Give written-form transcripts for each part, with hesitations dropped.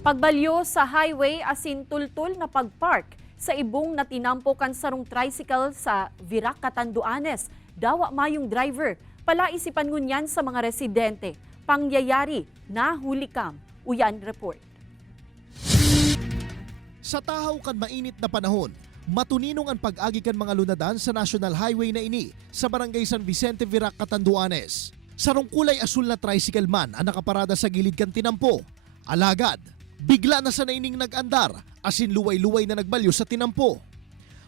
Pagbalyo sa highway asin tultul na pagpark sa ibong na tinampokan sarong tricycle sa Virac, Catanduanes. Dawa mayong driver. Palaisipan ngunyan sa mga residente. Pangyayari na hulikam. Uyan report. Sa tahaw kan mainit na panahon, matuninong ang pag-agi kan mga lunadan sa National Highway na ini sa Barangay San Vicente, Virac, Catanduanes. Sarong kulay asul na tricycle man ang nakaparada sa gilid kan tinampo. Alagad, bigla na sa naining nag-andar, asin luway-luway na nagbalyo sa tinampo.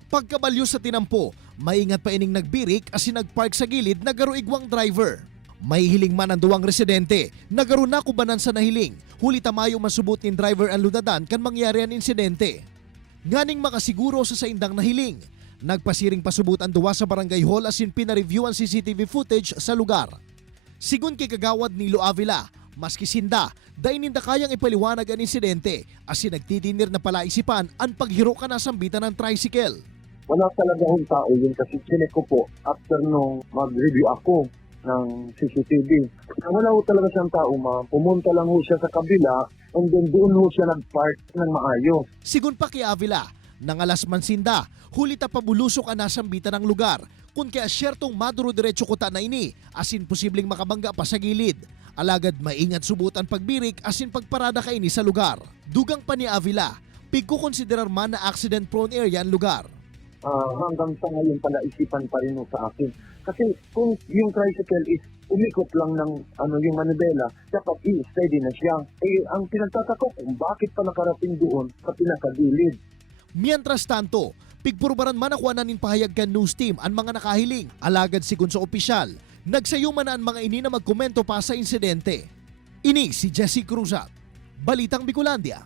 Pagkabalyo sa tinampo, maingat pa ining nagbirik asin nagpark sa gilid na garuigwang driver. May hiling man ang duwang residente, nagaro na kubanan sa nahiling, huli tamayo masubot nin driver ang lunadan kan mangyari ang insidente. Nganing makasiguro sa saindang nahiling, nagpasiring pasubot ang duwa sa barangay hall asin pinareview ang CCTV footage sa lugar. Sigun kay kagawad Nilo Avila, maski sinda, dahil ninda kayang ipaliwanag ang insidente asin nagtitinir na palaisipan ang paghiro ka na sambitan ng tricycle. Wala talaga akong tao yun kasi sinek ko po after nung mag-review ako ng CCTV. Wala ko talaga siyang tao, pumunta lang ho siya sa kabila and then doon ho siya nag-park ng maayos. Sigun pa kay Avila, nangalas man sinda, huli ta pabulusok ang nasambitan ng lugar kung kaya syertong maduro-diretso kuta na ini asin posibleng makabangga pa sa gilid. Alagad maingat subutan pagbirik asin pagparada ka ini sa lugar. Dugang pa ni Avila, pigkukonsiderar man na accident-prone area ang lugar. Hanggang sa ngayon pala isipan pa rin ho sa akin. Kasi kung yung tricycle is umikot lang ng yung manibela, dapat i-steady na siya. Ang pinagtataka ko kung bakit pa nakarating doon sa pinakagilid. Mientras tanto, pigpurbaran man ako nin pahayag kan news team ang mga nakahiling. Alagad sigun sa opisyal, nagsayo man ang mga ini na magkomento pa sa insidente. Ini si Jesse Cruzat, Balitang Bicolandia.